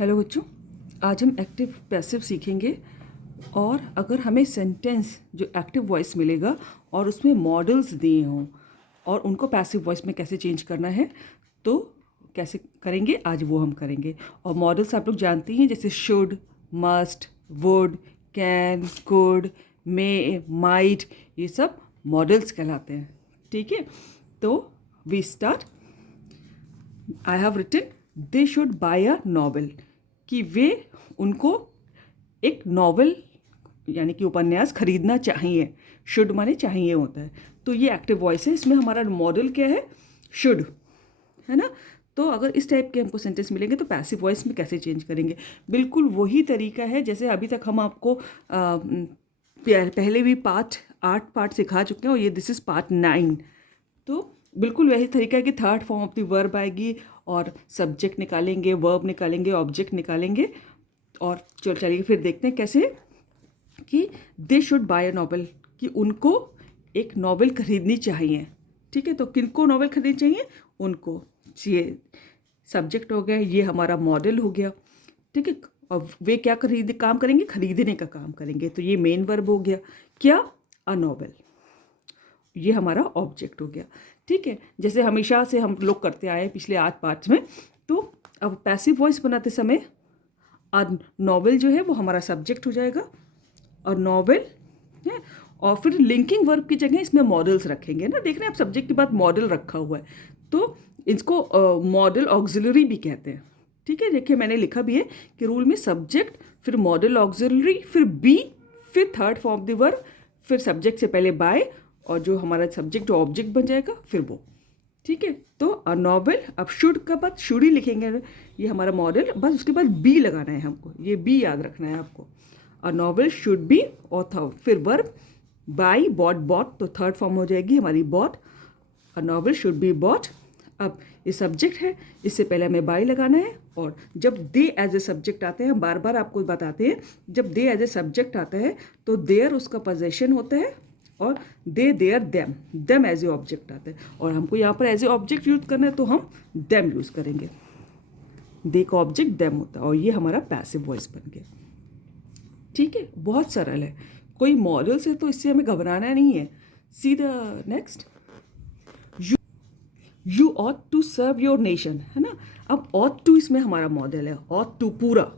Hello बच्चों, आज हम एक्टिव पैसिव सीखेंगे। और अगर हमें सेंटेंस जो एक्टिव वॉइस मिलेगा और उसमें मॉडल्स दिए हों और उनको पैसिव वॉइस में कैसे चेंज करना है तो कैसे करेंगे, आज वो हम करेंगे। और मॉडल्स आप लोग जानती हैं, जैसे should, must, would, can, could, may, might, ये सब मॉडल्स कहलाते हैं। ठीक है, तो we start. I have written they should buy a novel, कि वे उनको एक नॉवेल यानी कि उपन्यास खरीदना चाहिए। शुड माने चाहिए होता है, तो ये एक्टिव वॉइस है। इसमें हमारा मॉडल क्या है? शुड, है ना। तो अगर इस टाइप के हमको सेंटेंस मिलेंगे तो पैसिव वॉइस में कैसे चेंज करेंगे? बिल्कुल वही तरीका है जैसे अभी तक हम आपको पहले भी 8 पार्ट सिखा चुके हैं, और ये दिस इज़ पार्ट 9। तो बिल्कुल वही तरीका है कि third form of the verb आएगी और सब्जेक्ट निकालेंगे, वर्ब निकालेंगे, ऑब्जेक्ट निकालेंगे। और चलिए फिर देखते हैं कैसे। कि दे शुड बाय अ नॉवेल, कि उनको एक नॉवेल खरीदनी चाहिए। ठीक है, तो किनको नॉवेल खरीदनी चाहिए? उनको। ये सब्जेक्ट हो गया, ये हमारा मॉडल हो गया। ठीक है, और वे क्या काम करेंगे? खरीदने का काम करेंगे। तो ये मेन वर्ब हो गया। क्या? A novel. ये हमारा ऑब्जेक्ट हो गया। ठीक है, जैसे हमेशा से हम लोग करते आए हैं पिछले 8 पार्ट्स में। तो अब पैसिव वॉइस बनाते समय नॉवेल जो है वो हमारा सब्जेक्ट हो जाएगा, और नॉवेल है। और फिर लिंकिंग वर्ब की जगह इसमें मॉडल्स रखेंगे ना। देख रहे हैं आप, सब्जेक्ट के बाद मॉडल रखा हुआ है, तो इसको मॉडल ऑक्सिलरी भी कहते हैं। ठीक है, देखिए मैंने लिखा भी है कि रूल में सब्जेक्ट, फिर मॉडल ऑक्सिलरी, फिर बी, फिर थर्ड फॉर्म द वर्ब, फिर सब्जेक्ट से पहले बाय, और जो हमारा सब्जेक्ट ऑब्जेक्ट बन जाएगा फिर वो। ठीक है, तो अ नॉवेल, अब शुड का बाद शुड ही लिखेंगे, ये हमारा मॉडल। बस उसके बाद बी लगाना है हमको, ये बी याद रखना है आपको। A novel should be author, फिर वर्ब बाई, बॉट, तो थर्ड फॉर्म हो जाएगी हमारी bought. A novel should be bought. अब ये सब्जेक्ट है, इससे पहले हमें बाई लगाना है। और जब दे एज ए सब्जेक्ट आते हैं, हम बार बार आपको बताते हैं, जब दे एज ए सब्जेक्ट आता है तो देयर उसका पोजेशन होता है, और they, their, them as a object आता है। और हमको यहाँ पर एज ए ऑब्जेक्ट यूज करना है तो हम देम यूज करेंगे। दे का ऑब्जेक्ट देम होता है, और ये हमारा पैसिव वॉइस बन गया। ठीक है, बहुत सरल है, कोई मॉडल्स है तो इससे हमें घबराना नहीं है। See the next. You ought to serve your nation, है ना। अब ऑट टू इसमें हमारा मॉडल है, ऑट टू पूरा।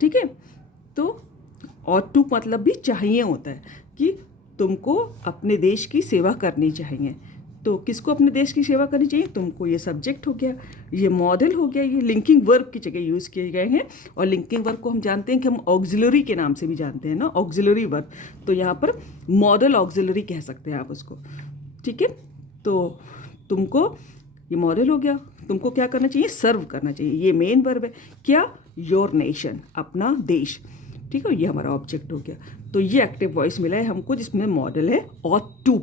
ठीक है, तो ऑट टू मतलब भी चाहिए होता है, कि तुमको अपने देश की सेवा करनी चाहिए। तो किसको अपने देश की सेवा करनी चाहिए? तुमको। ये सब्जेक्ट हो गया, ये मॉडल हो गया, ये लिंकिंग वर्ब की जगह यूज़ किए गए हैं। और लिंकिंग वर्ब को हम जानते हैं कि हम ऑक्सिलरी के नाम से भी जानते हैं ना, ऑक्सिलरी वर्ब। तो यहाँ पर मॉडल ऑक्सिलरी कह सकते हैं आप उसको। ठीक है, तो तुमको, ये मॉडल हो गया, तुमको क्या करना चाहिए? सर्व करना चाहिए, ये मेन वर्ब है। क्या? योर नेशन, अपना देश। ठीक है, ये हमारा ऑब्जेक्ट हो गया। तो ये एक्टिव वॉइस मिला है हमको, जिसमें मॉडल है ऑट टू,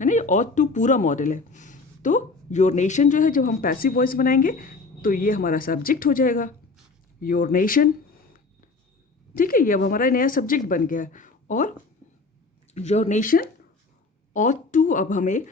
है ना। ये ऑट टू पूरा मॉडल है। तो योर नेशन जो है, जब हम पैसिव वॉइस बनाएंगे तो ये हमारा सब्जेक्ट हो जाएगा, योर नेशन। ठीक है, ये अब हमारा नया सब्जेक्ट बन गया। और योर नेशन ऑट टू, अब हमें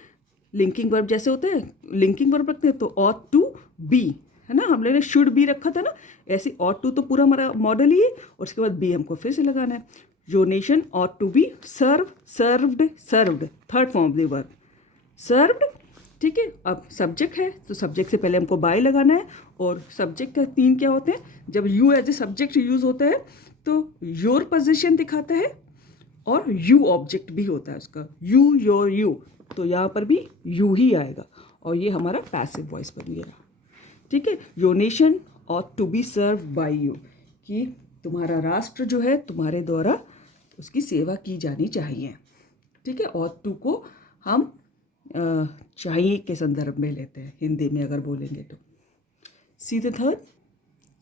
लिंकिंग वर्ब जैसे होते हैं, लिंकिंग वर्ब रखते हैं, तो ऑट टू बी, है ना। हम लोगों ने शुड बी रखा था ना, ऐसे ऑट टू तो पूरा हमारा मॉडल ही है, और उसके बाद बी हमको फिर से लगाना है। Your nation ought to be serve, served, served, third form of the verb served. ठीक है, अब सब्जेक्ट है तो सब्जेक्ट से पहले हमको बाय लगाना है। और सब्जेक्ट का 3 क्या होते हैं? जब you as a subject use होता है तो योर पोजीशन दिखाता है, और यू ऑब्जेक्ट भी होता है उसका, यू, योर, यू। तो यहाँ पर भी यू ही आएगा, और ये हमारा पैसिव वॉइस बन गया। ठीक है, your nation ought to be serve by you, कि तुम्हारा राष्ट्र जो है तुम्हारे द्वारा उसकी सेवा की जानी चाहिए। ठीक है, ऑट टू को हम चाहिए के संदर्भ में लेते हैं हिंदी में अगर बोलेंगे तो। See the third,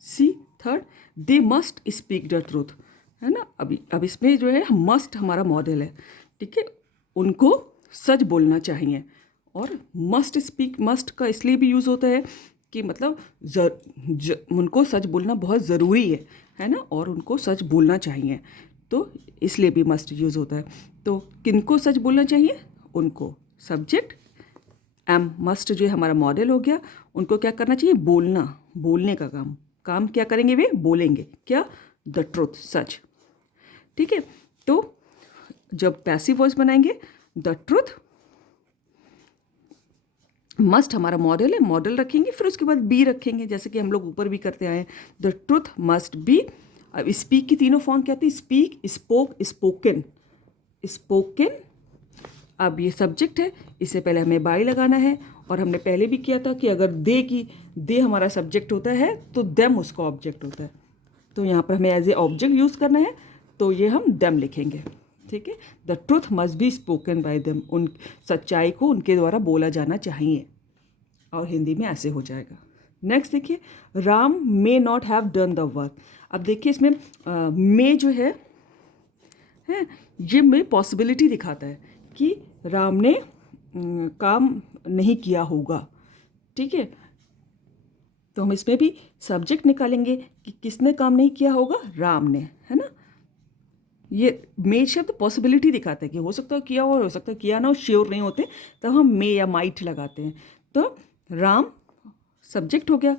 see third, they must speak the truth, है ना। अब इसमें जो है मस्ट हमारा मॉडल है। ठीक है, उनको सच बोलना चाहिए। और मस्ट स्पीक, मस्ट का इसलिए भी यूज़ होता है कि मतलब उनको सच बोलना बहुत ज़रूरी है ना, और उनको सच बोलना चाहिए, तो इसलिए भी मस्ट यूज़ होता है। तो किनको सच बोलना चाहिए? उनको। सब्जेक्ट एम, मस्ट जो है हमारा मॉडल हो गया, उनको क्या करना चाहिए? बोलना, बोलने का काम काम क्या करेंगे, वे बोलेंगे क्या, द ट्रुथ, सच। ठीक है, तो जब पैसिव वॉइस बनाएंगे, द ट्रुथ मस्ट हमारा मॉडल है, मॉडल रखेंगे, फिर उसके बाद बी रखेंगे, जैसे कि हम लोग ऊपर भी करते आए हैं, द ट्रुथ मस्ट बी। अब स्पीक की तीनों फॉर्म क्या आती है, स्पीक, स्पोक, स्पोकन। स्पोकन, अब ये सब्जेक्ट है, इससे पहले हमें बाई लगाना है, और हमने पहले भी किया था कि अगर दे हमारा सब्जेक्ट होता है तो देम उसका ऑब्जेक्ट होता है, तो यहाँ पर हमें एज ए ऑब्जेक्ट यूज़ करना है, तो ये हम देम लिखेंगे। ठीक है, the truth must be spoken by them, उन सच्चाई को उनके द्वारा बोला जाना चाहिए, और हिंदी में ऐसे हो जाएगा। नेक्स्ट देखिए, राम मे not have done the work. अब देखिए इसमें मे जो है ये में पॉसिबिलिटी दिखाता है कि राम ने काम नहीं किया होगा। ठीक है, तो हम इसमें भी सब्जेक्ट निकालेंगे कि किसने काम नहीं किया होगा, राम ने, है ना। ये मे शब्द पॉसिबिलिटी दिखाता है कि हो सकता है किया हो सकता है किया ना हो, श्योर नहीं होते, तो हम मे या माइट लगाते हैं। तो राम सब्जेक्ट हो गया,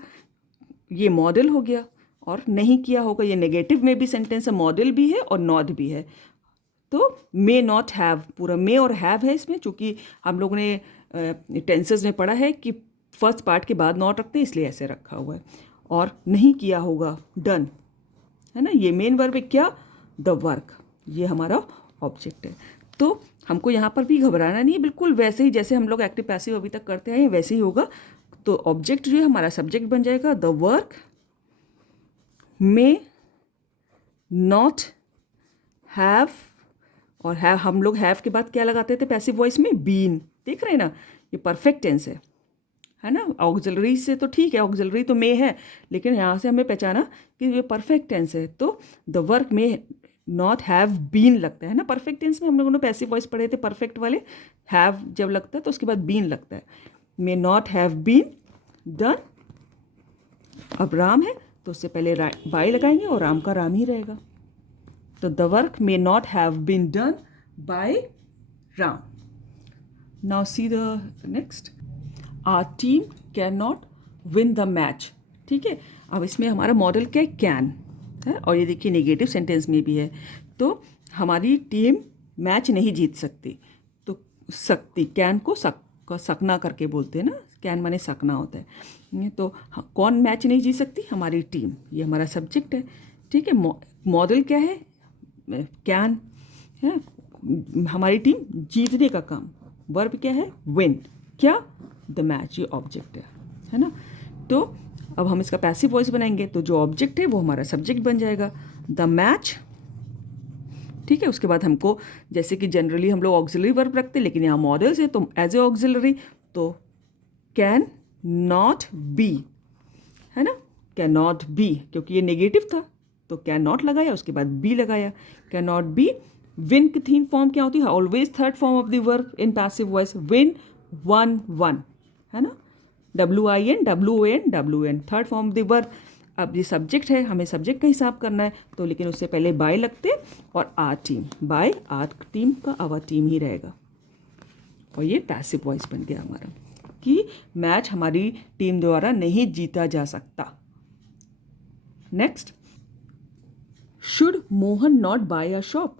ये मॉडल हो गया, और नहीं किया होगा ये नेगेटिव में भी सेंटेंस है, मॉडल भी है और नॉट भी है। तो मे नॉट हैव, पूरा मे और हैव है इसमें, चूँकि हम लोगों ने टेंसेस में पढ़ा है कि फर्स्ट पार्ट के बाद नॉट रखते हैं, इसलिए ऐसे रखा हुआ है। और नहीं किया होगा, डन, है ना, ये मेन वर्ब है क्या, द वर्क, ये हमारा ऑब्जेक्ट है। तो हमको यहाँ पर भी घबराना नहीं है, बिल्कुल वैसे ही जैसे हम लोग एक्टिव पैसिव अभी तक करते हैं वैसे ही होगा। तो ऑब्जेक्ट जो है हमारा सब्जेक्ट बन जाएगा, the work may not have, और हैव हम लोग हैव के बाद क्या लगाते थे पैसिव वॉइस में, बीन। देख रहे हैं ना, ये परफेक्ट टेंस है ना। ऑक्सिलरी से तो ठीक है, ऑक्सिलरी तो मे है, लेकिन यहाँ से हमें पहचाना कि ये परफेक्ट टेंस है, तो द वर्क में नॉट हैव बीन लगता है ना। परफेक्ट टेंस में हम लोगों ने पैसिव वॉइस पढ़े थे परफेक्ट वाले, हैव जब लगता है तो उसके बाद बीन लगता है, may not have been done. अब राम है तो उससे पहले बाय लगाएंगे और राम का राम ही रहेगा, तो the work may not have been done by Ram. Now see the next, our team can not win the match. ठीक है, अब इसमें हमारा मॉडल क्या है, कैन है, और ये देखिए नेगेटिव सेंटेंस में भी है, तो हमारी टीम मैच नहीं जीत सकती। तो सकती, कैन को सकना करके बोलते हैं ना, कैन माने सकना होता है। तो कौन मैच नहीं जीत सकती, हमारी टीम, ये हमारा सब्जेक्ट है। ठीक है, मॉडल क्या है, कैन है, हमारी टीम जीतने का काम, वर्ब क्या है, विन, क्या, द मैच, ये ऑब्जेक्ट है ना। तो अब हम इसका पैसिव वॉइस बनाएंगे, तो जो ऑब्जेक्ट है वो हमारा सब्जेक्ट बन जाएगा, द मैच। ठीक है, उसके बाद हमको, जैसे कि जनरली हम लोग ऑक्सिलरी वर्ब रखते हैं, लेकिन यहाँ मॉडल्स है तो एज ए ऑक्सिलरी, तो कैन नॉट बी, है ना, कैन नॉट बी, क्योंकि ये नेगेटिव था तो कैन नॉट लगाया, उसके बाद बी लगाया, कैन नॉट बी। विन की थीन फॉर्म क्या होती है, always third form of the verb in passive voice, win, one, one, है ना, WIN, WON, WN, third form of the verb. अब ये सब्जेक्ट है, हमें सब्जेक्ट का हिसाब करना है, तो लेकिन उससे पहले बाय लगते और our team, by our team का आवर टीम ही रहेगा, और ये पैसिव वॉइस बन गया हमारा कि मैच हमारी टीम द्वारा नहीं जीता जा सकता। Next, should Mohan not buy a shop,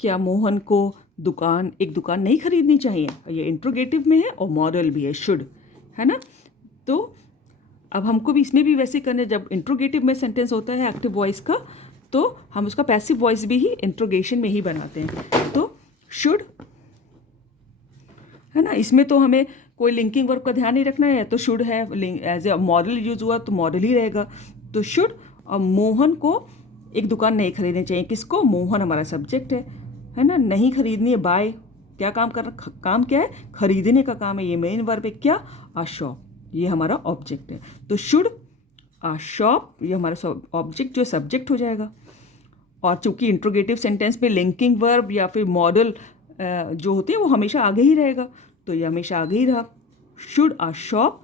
क्या मोहन को एक दुकान नहीं खरीदनी चाहिए, ये इंट्रोगेटिव में है और मॉडल भी है, शुड, है ना। तो अब हमको भी इसमें भी वैसे करने, जब इंट्रोगेटिव में सेंटेंस होता है एक्टिव वॉइस का, तो हम उसका पैसिव वॉइस भी ही इंट्रोगेशन में ही बनाते हैं। तो शुड, है ना, इसमें तो हमें कोई लिंकिंग वर्ब का ध्यान नहीं रखना है, तो शुड है, एज ए मॉडल यूज हुआ तो मॉडल ही रहेगा, तो शुड। और मोहन को एक दुकान नहीं खरीदनी चाहिए, किसको, मोहन हमारा सब्जेक्ट है ना, नहीं खरीदनी है, बाय, क्या काम कर रहा, काम क्या है, खरीदने का काम है, ये मेन वर्ब है क्या, अ शॉप, ये हमारा ऑब्जेक्ट है। तो शुड अ शॉप, ये हमारा ऑब्जेक्ट जो सब्जेक्ट हो जाएगा, और चूंकि इंट्रोगेटिव सेंटेंस में लिंकिंग वर्ब या फिर मॉडल जो होते हैं वो हमेशा आगे ही रहेगा, तो ये हमेशा आगे ही रहा, should a shop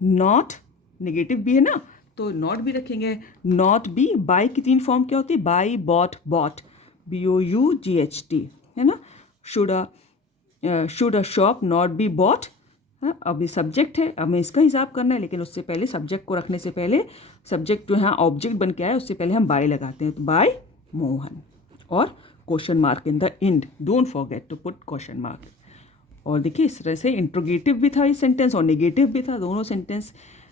not, negative भी है ना तो नॉट भी रखेंगे, नॉट बी। बाय की तीन फॉर्म क्या होती है, बाय, बॉट, बॉट, BOUGHT, है ना। Should a shop not be bought हाँ, अब ये सब्जेक्ट है, अब हमें इसका हिसाब करना है, लेकिन उससे पहले सब्जेक्ट को रखने से पहले सब्जेक्ट जो यहाँ ऑब्जेक्ट बन के आया उससे पहले हम बाय लगाते हैं, तो बाय मोहन, और question mark in the end, don't forget to put question mark. और देखिए इस तरह से इंट्रोगेटिव भी था ये सेंटेंस और नेगेटिव भी था,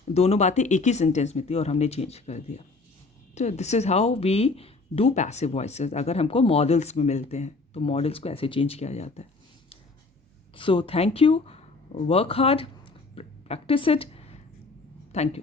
दोनों बातें एक ही सेंटेंस में थी और हमने चेंज कर दिया। तो this is how we do passive voices. अगर हमको मॉडल्स में मिलते हैं तो मॉडल्स को ऐसे चेंज किया जाता है। So thank you, work hard, practice it, thank you.